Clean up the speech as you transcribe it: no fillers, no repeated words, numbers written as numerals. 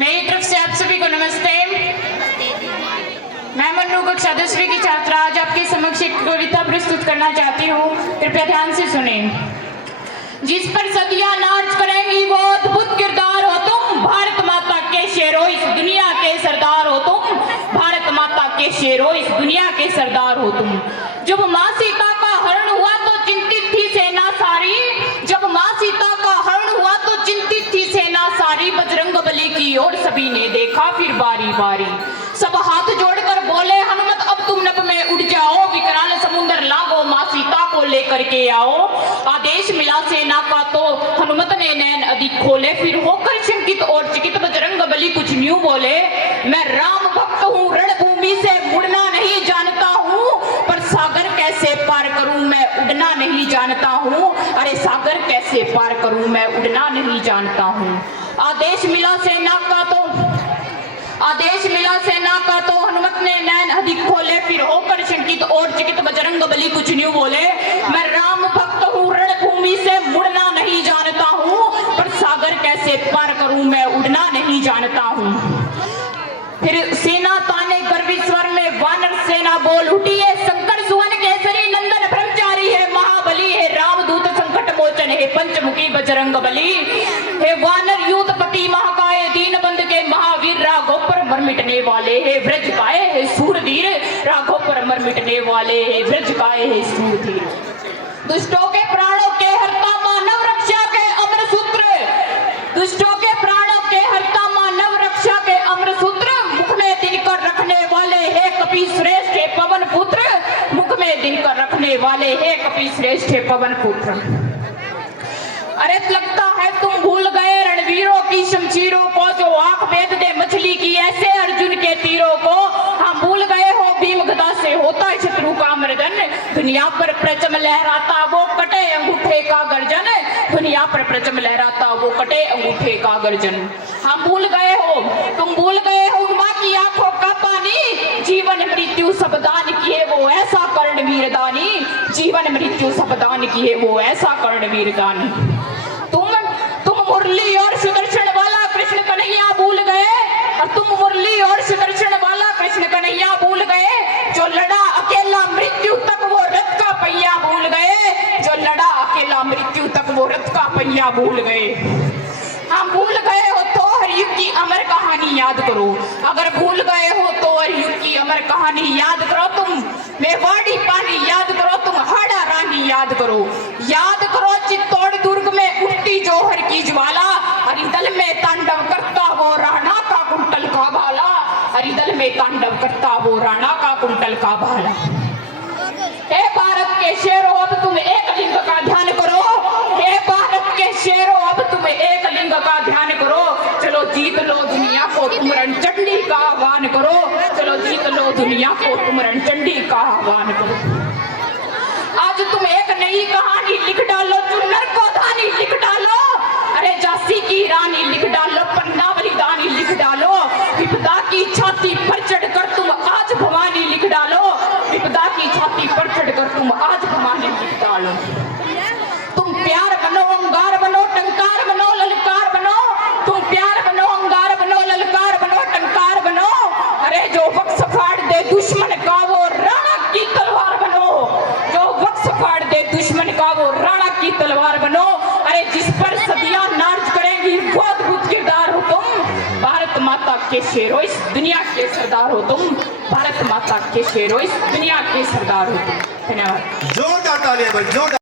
मेरी तरफ से आप सभी को नमस्ते। मैं मन्नू कक्षा 10वीं की छात्रा आज आपके समक्ष एक कविता प्रस्तुत करना चाहती हूँ। कृपया ध्यान से सुने। जिस पर सदियां नाच करेंगी वो अद्भुत किरदार हो तुम, भारत माता के शेरों इस दुनिया के सरदार हो तुम, भारत माता के शेरों इस दुनिया के सरदार हो तुम। जब माँ सीता का हरण हुआ तो चिंतित थी सेना सारी, जब माँ सीता का हरण हुआ तो चिंतित थी सेना सारी, बजरंग बली की ओर सभी ने देखा फिर बारी बारी, सब हाथ जोड़कर बोले हनुमत अब तुम नभ में उड़ जाओ, विकराल समुद्र लांघो माँ सीता को लेकर के आओ। आदेश मिला सेना का तो हनुमत ने नैन अधिक खोले, फिर होकर शंकित और चिकित बजरंग बली कुछ न्यू बोले, मैं राम भक्त हूँ रणभूमि से मुड़ना नहीं जानता हूँ, पर सागर कैसे पार करूं मैं उड़ना नहीं जानता हूँ, अरे सागर कैसे पार करूं मैं उड़ना नहीं जानता हूँ। आदेश मिला सेना का तो हनुमत ने नैन अधिक खोले, फिर होकर शंकित और चिकित बजरंग बली कुछ न्यू बोले, मैं राम भक्त हूँ रणभूमि से मुड़ना नहीं जानता हूँ, पर सागर कैसे पार करूं मैं उड़ना नहीं जानता हूँ। फिर सेना ताने गर्वित स्वर में वानर सेना बोल उठी है, शंकर सुवन केसरी नंदन ब्रह्मचारी है, महाबली है रामदूत संकट मोचन है पंचमुखी बजरंग बली, हे वानर यूथपति महाकाय दीन बंद के महावीर, राघव पर मर मिटने वाले है व्रज गाए है सूरधीर, राघव पर मर मिटने वाले है व्रज गाए है सूरधीर। दुष्टों के प्राणों के हरता मानव रक्षा के अमर सूत्र, दुष्टों के प्राणों के हरता मानव रक्षा के अमर सूत्र, मुख में दिनकर रखने वाले है कपि श्रेष्ठ है पवन पुत्र, मुख में दिनकर रखने वाले है कपि श्रेष्ठ है पवन पुत्र। अरे लगता है तुम भूल गए रणवीरों की शमशीरों को, जो आंख बेद दे मछली की ऐसे अर्जुन के तीरों को, हम भूल गए हो भीम गदा से होता है शत्रु का मर्दन, दुनिया पर प्रचम लहराता वो कटे अंगूठे का गर्जन, दुनिया पर प्रचम लहराता वो कटे अंगूठे का गर्जन। हम भूल गए हो तुम भूल गए हो माँ की आंखों का पानी, जीवन मृत्यु सब दान किए वो ऐसा कर्ण वीरदानी, जीवन मृत्यु सब दान किए वो ऐसा कर्ण वीरदानी। तुम मुरली और सुदर्शन वाला कृष्ण कन्हैया भूल गए, और तुम मुरली और सुदर्शन वाला कृष्ण कन्हैया भूल गए, जो लड़ा अकेला मृत्यु तक वो रथ का पहिया भूल गए, जो लड़ा अकेला मृत्यु तक वो रथ का पहिया भूल गए। हम भूल गए हो तो हर युग की अमर कहानी याद करो, अगर भूल गए हो तो हर युग की अमर कहानी याद करो, तुम मेवाड़ी पानी याद करो, तुम हाड़ा रानी याद करो, याद करो चित्तौड़ दुर्ग में उठती जौहर की ज्वाला, हरिदल में तांडव करता वो राणा का कुंटल का भाला, हरिदल में तांडव करता वो राणा का कुंटल का भाला। हे भारत के शेरों अब तुम एक लिंग का ध्यान करो, हे भारत के शेरों अब तुम एक लिंग का ध्यान करो, चलो जीत लो दुनिया को तुम रणचंडी का आह्वान करो, चलो जीत लो दुनिया को तुम रणचंडी का आह्वान करो। आज तुम एक नई कहानी लिख डालो, चुन्नर को धानी लिख डालो, अरे झांसी की रानी लिख डालो, पन्ना बलिदानी लिख डालो, विपदा की छाती पर चढ़कर तुम आज भवानी लिख डालो, विपदा की छाती पर चढ़कर तुम आज भवानी लिख डालो। तुम प्यार बनो अंगार बनो टंकार बनो ललकार बनो, तुम प्यार बनो अंगार बनो ललकार बनो टंकार बनो, अरे जो वक्स फाड़ दे दुश्मन का वो राणा की तलवार बनो, जो वक्स फाड़ दे दुश्मन का वो राणा की तलवार बनो, अरे जिस पर सदियां नाच करेंगी वो अद्भुत किरदार हो तुम, भारत माता के शेरों इस दुनिया के सरदार हो तुम, भारत माता के शेरों इस दुनिया के सरदार हो तुम। धन्यवाद। जोरदार तालियां भाई, जोरदार।